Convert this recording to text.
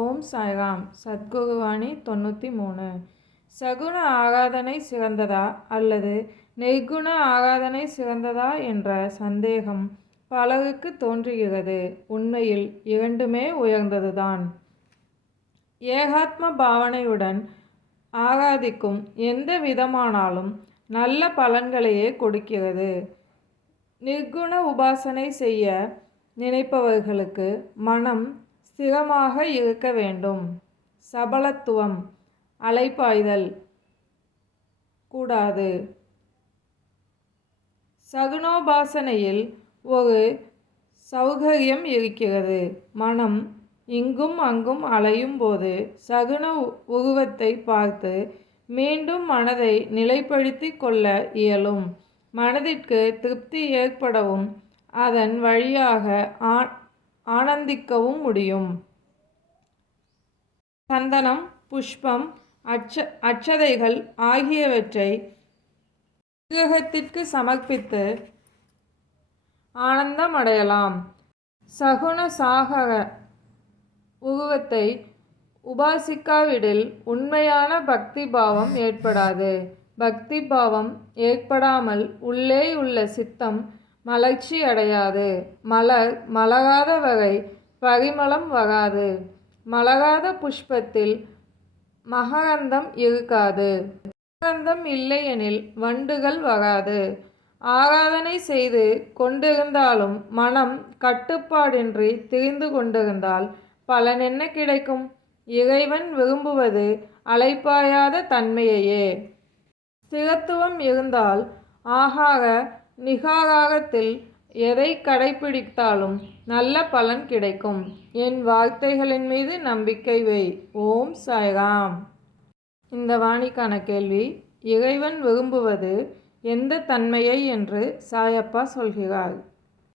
ஓம் சாய்ராம். சத்குருவாணி தொண்ணூற்றி மூணு சகுண ஆராதனை சிறந்ததா அல்லது நெய்குண ஆராதனை சிறந்ததா என்ற சந்தேகம் பலருக்கு தோன்றுகிறது. உண்மையில் இரண்டுமே உயர்ந்ததுதான். ஏகாத்ம பாவனையுடன் ஆராதிக்கும் எந்த விதமானாலும் நல்ல பலன்களையே கொடுக்கிறது. நிர்குண உபாசனை செய்ய நினைப்பவர்களுக்கு மனம் ஸ்திரமாக இருக்க வேண்டும். சபலத்துவம் அலைப்பாய்தல் கூடாது. சகுனோபாசனையில் ஒரு சௌகரியம் இருக்கிறது. மனம் இங்கும் அங்கும் அலையும் போது சகுன உருவத்தை பார்த்து மீண்டும் மனதை நிலைப்படுத்தி கொள்ள இயலும். மனதிற்கு திருப்தி ஏற்படவும் அதன் வழியாக ஆ ஆனந்திக்கவும் முடியும். சந்தனம் புஷ்பம் அச்ச அச்சதைகள் ஆகியவற்றை விக்கிரகத்திற்கு சமர்ப்பித்து ஆனந்தம் அடையலாம் சகுன சாகர உருவத்தை உபாசிக்காவிடில் உண்மையான பக்தி பாவம் ஏற்படாது. பக்தி பாவம் ஏற்படாமல் உள்ளே உள்ள சித்தம் மலர்ச்சி அடையாது. மலர் மலராத வகை பரிமளம் வராது மலராத புஷ்பத்தில் மகரந்தம் இருக்காது. மகரந்தம் இல்லையெனில் வண்டுகள் வராது ஆராதனை செய்து கொண்டிருந்தாலும் மனம் கட்டுப்பாடின்றி திரிந்து கொண்டிருந்தால் பலன் என்ன கிடைக்கும்? இறைவன் விரும்புவது அலைப்பாயாத தன்மையையே. ஸ்திரத்துவம் இருந்தால் ஆகாக நிகாராகத்தில் எதை கடைபிடித்தாலும் நல்ல பலன் கிடைக்கும். என் வார்த்தைகளின் மீது நம்பிக்கை வை. ஓம் சாய்ராம். இந்த வாணிக்கான கேள்வி இறைவன் விரும்புவது எந்த தன்மையை என்று சாயப்பா சொல்கிறார்